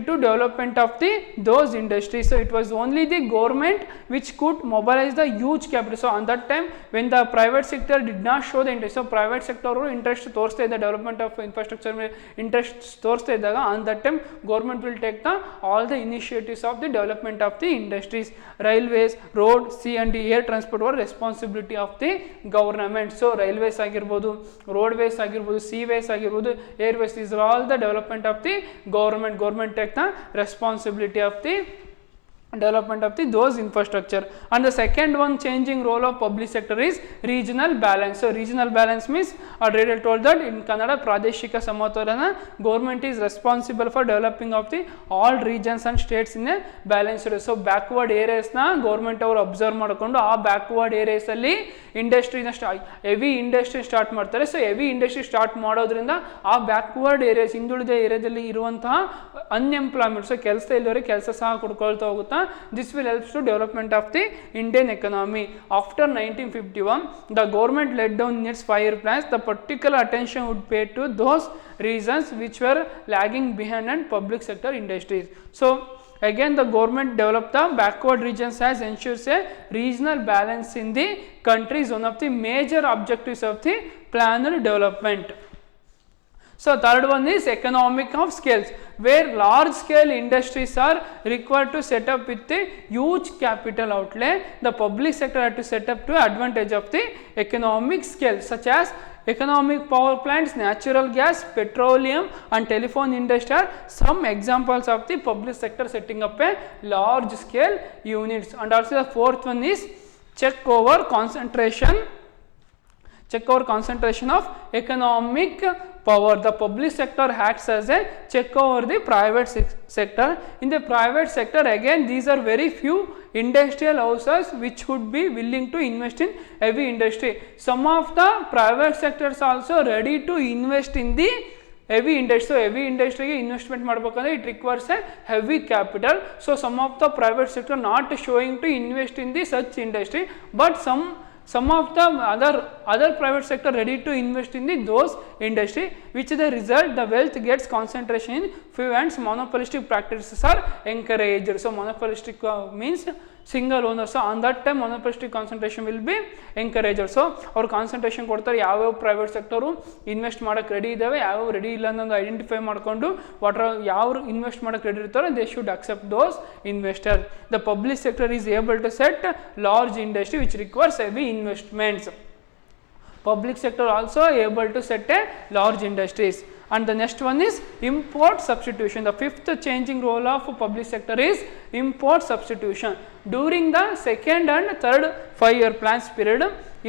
to development of those industries. So it was only the government which could mobilize the huge capital. So on that time when the private sector did not show the interest, so private sector interest ತೋರಿಸ್ತಾ ಇದೆ development of infrastructure interest ತೋರಿಸ್ತಾ ಇದ್ದಾಗ on that time government will take all the initiatives of the development of the industries. Railways, road, sea and air transport were responsibility of the government. So railways ಆಗಿರ್ಬೋದು, roadways ಆಗಿರ್ಬೋದು, seaways ಆಗಿರ್ಬೋದು, airways, these are all the development of the government take the responsibility of the development of those infrastructure. And the second one changing role of public sector is regional balance. So regional balance means already told that in Kannada pradeshika samatolana, government is responsible for developing of the all regions and states in a balanced way. So backward areas na government ಅವರು observe ಮಾಡಿಕೊಂಡು ಆ backward areas ಅಲ್ಲಿ ಇಂಡಸ್ಟ್ರಿನ heavy industry start ಮಾಡ್ತಾರೆ. So heavy industry start ಮಾಡೋದ್ರಿಂದ ಆ backward areas, ಹಿಂದುಳಿದ ಏರಿಯಾದಲ್ಲಿ ಇರುವಂತಹ ಅನ್ಎಂಪ್ಲಾಯ್ಮೆಂಟ್, ಸೊ ಕೆಲಸ ಇಲ್ಲವರಿಗೆ ಕೆಲಸ ಸಹ ಕೊಡ್ಕೊಳ್ತಾ ಹೋಗುತ್ತಾ. This will helps to development of the Indian economy. After 1951 the government laid down in its 5-year plans the particular attention would pay to those regions which were lagging behind and public sector industries. So again the government developed the backward regions as ensures a regional balance in the country is one of the major objectives of the planned development. So third one is economic of scales, where large scale industries are required to set up with a huge capital outlay. The public sector had to set up to advantage of the economic scale, such as economic power plants, natural gas, petroleum and telephone industry are some examples of the public sector setting up a large scale units. And also the fourth one is check over concentration of economic power. The public sector acts as a check over the private sector. In the private sector, again these are very few industrial houses which would be willing to invest in heavy industry. Some of the private sectors also ready to invest in the heavy industry. So heavy industry ಗೆ investment ಮಾಡಬೇಕಂದ್ರೆ it requires a heavy capital. So some of the private sector not showing to invest in the such industry, but some of the other private sector ready to invest in those industry, which the result the wealth gets concentration in few hands. Monopolistic practices are encouraged. So monopolistic means single owner. So on that time monopolistic concentration will be encouraged. So our concentration ಕೊಡ್ತಾರೆ, ಯಾವ private sector invest ಮಾಡಕ್ಕೆ ready ಇದ್ದಾವೆ, ಯಾವ ready ಇಲ್ಲ ಅನ್ನೋದು identify ಮಾಡಿಕೊಂಡು ಯಾವ invest ಮಾಡಕ್ಕೆ ರೆಡಿ ಇರ್ತಾರೆ they should accept those investors. The public sector is able to set large industry which requires heavy investments. Public sector also able to set a large industries. And the next one is import substitution. The fifth changing role of public sector is import substitution. During the second and third 5-year plans period,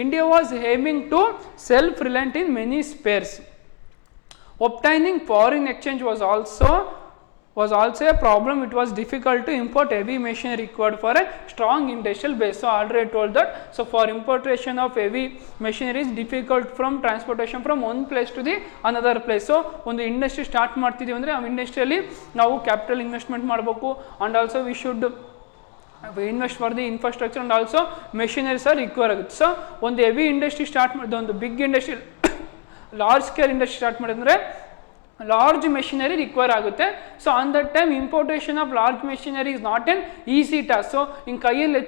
India was aiming to self-reliant in many spheres. Obtaining foreign exchange was also a problem. It was difficult to import heavy machinery required for a strong industrial base. So already told that, so for importation of heavy machinery is difficult from transportation from one place to the another place. So ಒಂದು industry start ಮಾಡ್ತಿದ್ದೀವಿ ಅಂದರೆ ಆ ಇಂಡಸ್ಟ್ರಿಯಲ್ಲಿ ನಾವು capital investment ಮಾಡಬೇಕು, and also we should invest for the infrastructure and also machineries are required ಆಗುತ್ತೆ. So ಒಂದು heavy industry start ಮಾಡಿದ, ಒಂದು big industry large scale industry start ಮಾಡಿದ್ರೆ large machinery require ಆಗುತ್ತೆ. So on that time importation of large machinery is not an easy task. So ಹಿಂಗೆ ಕೈಯಲ್ಲಿ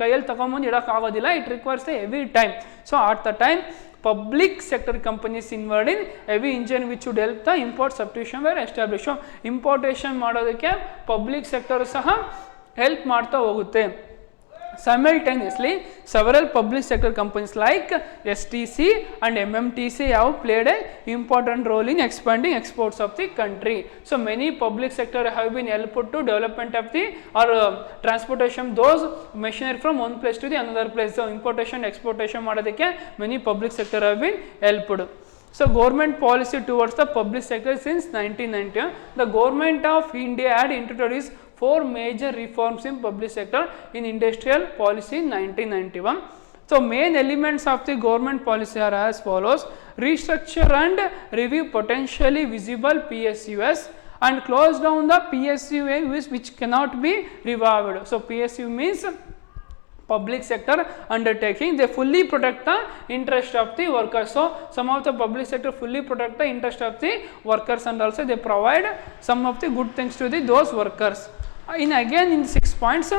ಕೈಯಲ್ಲಿ ತಗೊಂಬಂದು ಇಡೋಕ್ಕಾಗೋದಿಲ್ಲ, it requires a heavy time. So at the time public sector companies involved in heavy engine which would help the import substitution were established. So importation ಮಾಡೋದಕ್ಕೆ public sector ಸಹ help ಮಾಡ್ತಾ ಹೋಗುತ್ತೆ. Simultaneously, several public sector companies like STC and MMTC have played an important role in expanding exports of the country. So many public sector have been helped to development of the transportation those machinery from one place to the another place. So importation exportation ಮಾಡೋದಕ್ಕೆ many public sector have been helped. So government policy towards the public sector since 1990, the government of India had introduced 4 major reforms in public sector in industrial policy in 1991. So main elements of the government policy are as follows: restructure and review potentially visible PSUs and close down the PSUs which cannot be revived. So PSU means public sector undertaking. They fully protect the interest of the workers. So some of the public sector fully protect the interest of the workers, and also they provide some of the good things to the those workers. In again in 6 points,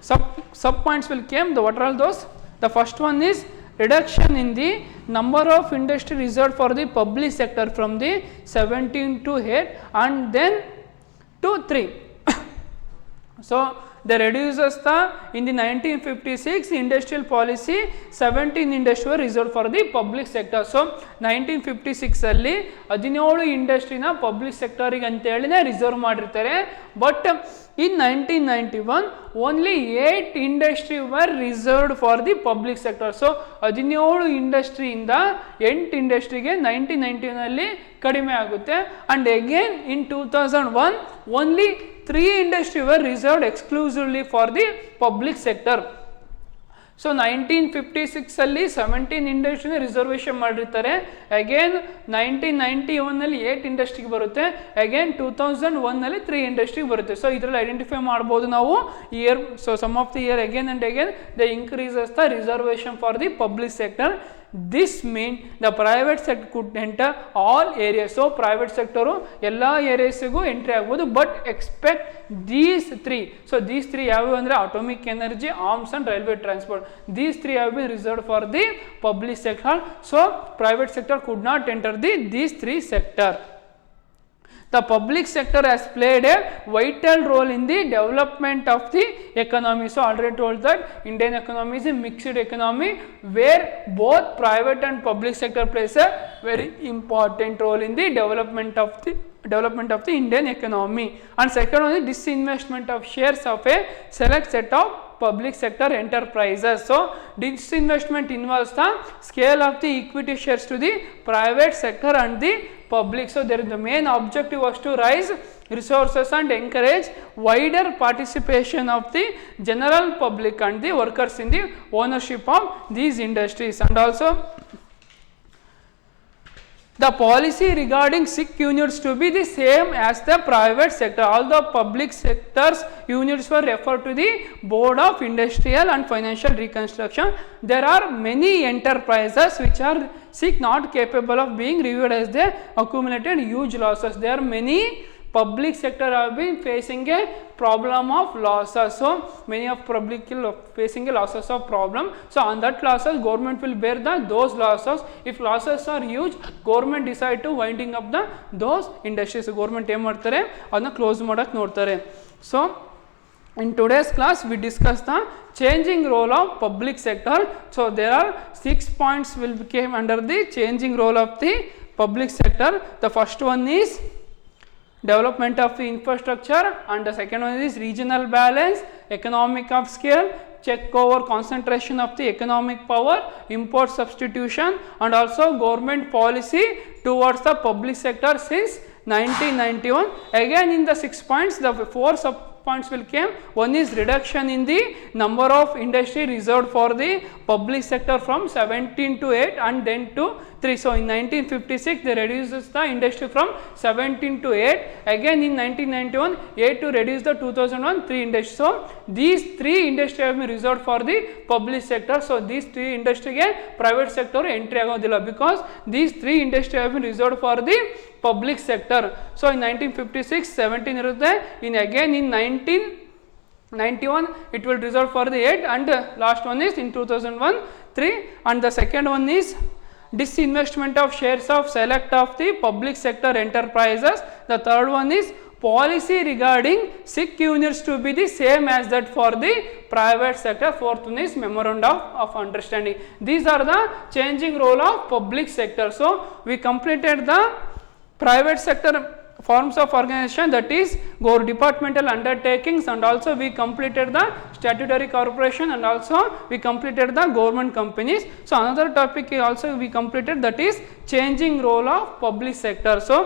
sub points will come. What are all those? The first one is reduction in the number of industry reserved for the public sector from the 17 to 8 and then to 3. So they reduces the in the 1956 industrial policy 17 industry were reserved for the public sector. So 1956 ಅಲ್ಲಿ 17 ಇಂಡಸ್ಟ್ರಿನ public ಸೆಕ್ಟರಿಗೆ ಅಂತೇಳಿನೇ reserve ಮಾಡಿರ್ತಾರೆ. But in 1991 only 8 industry were reserved for the public sector. So 17 ಇಂಡಸ್ಟ್ರಿಯಿಂದ 8 ಇಂಡಸ್ಟ್ರಿಗೆ 1991 ಅಲ್ಲಿ ಕಡಿಮೆ ಆಗುತ್ತೆ. and again in 2001 only 3 industry were reserved exclusively for the public sector. So 1956 ಅಲ್ಲಿ 17 ಇಂಡಸ್ಟ್ರಿನ reservation ಮಾಡಿರ್ತಾರೆ. Again 1991 ಅಲ್ಲಿ 8 ಇಂಡಸ್ಟ್ರಿಗೆ ಬರುತ್ತೆ. ಅಗೇನ್ 2001 ಅಲ್ಲಿ 3 ಇಂಡಸ್ಟ್ರಿಗೆ ಬರುತ್ತೆ. ಸೊ ಇದರಲ್ಲಿ ಐಡೆಂಟಿಫೈ ಮಾಡ್ಬೋದು ನಾವು year. So some of the year again and again they increases the reservation for the public sector. This means the private sector could enter all areas. So private sector ಎಲ್ಲ ಏರಿಯಾಸ್ಗೂ entry ಆಗ್ಬೋದು. But expect these 3. So these 3 ಯಾವ್ಯಾವ ಅಂದರೆ atomic energy, arms and railway transport. These 3 have been reserved for the public sector. So private sector could not enter these 3 sector. The public sector has played a vital role in the development of the economy. So already told that Indian economy is a mixed economy where both private and public sector plays a very important role in the development of the Indian economy. And second one is disinvestment of shares of a select set of public sector enterprises. So disinvestment involves the scale of the equity shares to the private sector and the public. So there is the main objective was to raise resources and encourage wider participation of the general public and the workers in the ownership of these industries. And also the policy regarding SIC units to be the same as the private sector. All the public sectors units were referred to the Board of Industrial and Financial Reconstruction. There are many enterprises which are SIC not capable of being reviewed as they accumulated huge losses. There are many public sector have been facing a problem of losses. So many of public facing a losses of problem. So on that losses government will bear those losses. If losses are huge, government decide to winding up those industries. So government em martare adna close madak nodtare. So in today's class we discuss the changing role of public sector. So there are 6 points will came under the changing role of the public sector. The first one is development of the infrastructure, and the second one is regional balance, economic of scale, check over concentration of the economic power, import substitution, and also government policy towards the public sector since 1991. Again in the 6 points, the 4 sub points will come. One is reduction in the number of industry reserved for the public sector from 17 to 8 and then to 3. So in 1956 they reduces the industry from 17 to 8. Again in 1991 8 to reduce the 2001 3 industry. So these 3 industry have been reserved for the public sector. So these 3 industry ge private sector entry agodilla because these 3 industry have been reserved for the public sector. So in 1956 17 irutte. In again in 1991 it will reserve for the 8 and last one is in 2001 3. And the second one is disinvestment of shares of select of the public sector enterprises. The third one is policy regarding SIC units to be the same as that for the private sector. Fourth one is memorandum of understanding. These are the changing role of public sector. So we completed the private sector forms of organization, that is departmental undertakings, and also we completed the statutory corporation, and also we completed the government companies. So another topic also we completed, that is changing role of public sector. So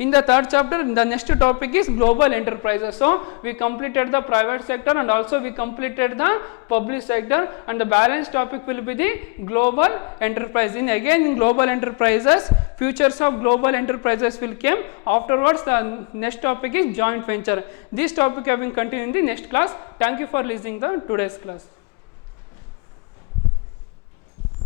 In the third chapter, the next topic is global enterprises. So we completed the private sector and also we completed the public sector, and the balance topic will be the global enterprise. In global enterprises, futures of global enterprises will come. Afterwards, the next topic is joint venture. This topic I will continue in the next class. Thank you for listening to today's class.